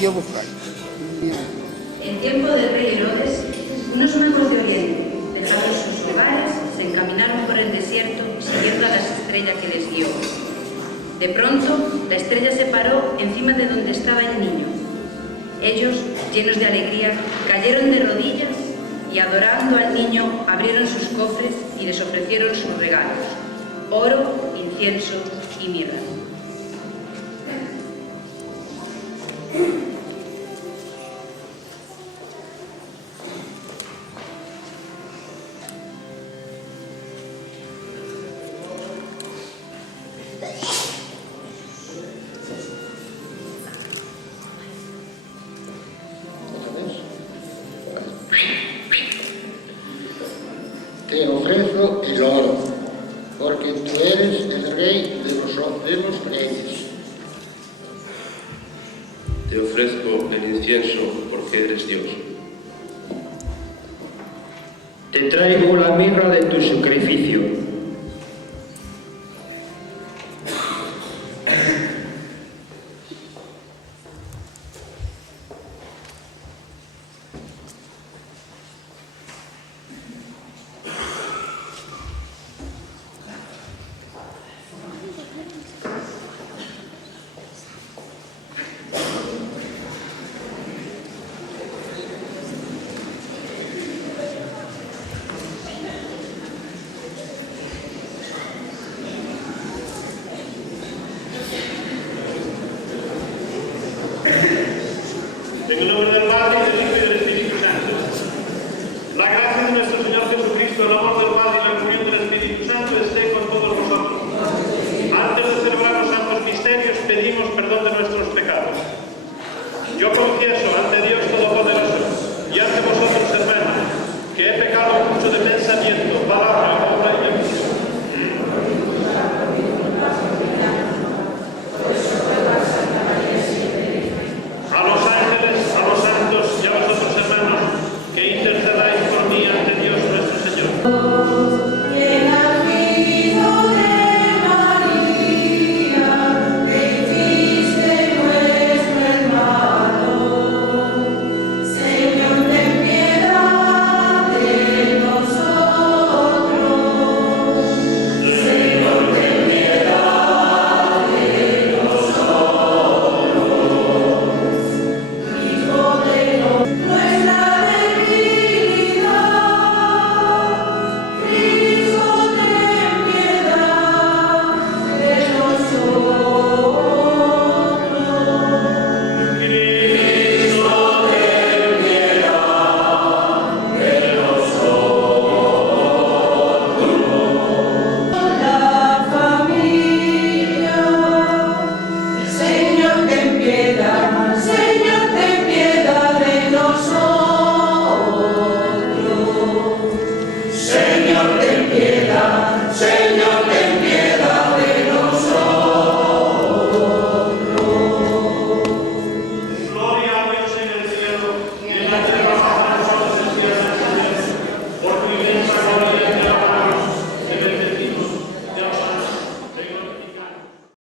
yo buscar. En tiempo del rey Herodes, unos magos de Oriente, dejaron sus hogares, se encaminaron por el desierto siguiendo a la estrella que les guió. De pronto, la estrella se paró encima de donde estaba el niño. Ellos, llenos de alegría, cayeron de rodillas y, adorando al niño, abrieron sus cofres y les ofrecieron sus regalos: oro, incienso y mirra. Te ofrezco el oro, porque tú eres el rey de los reyes. Te ofrezco el incienso, porque eres Dios. Te traigo la mirra de tu sacrificio. En el nombre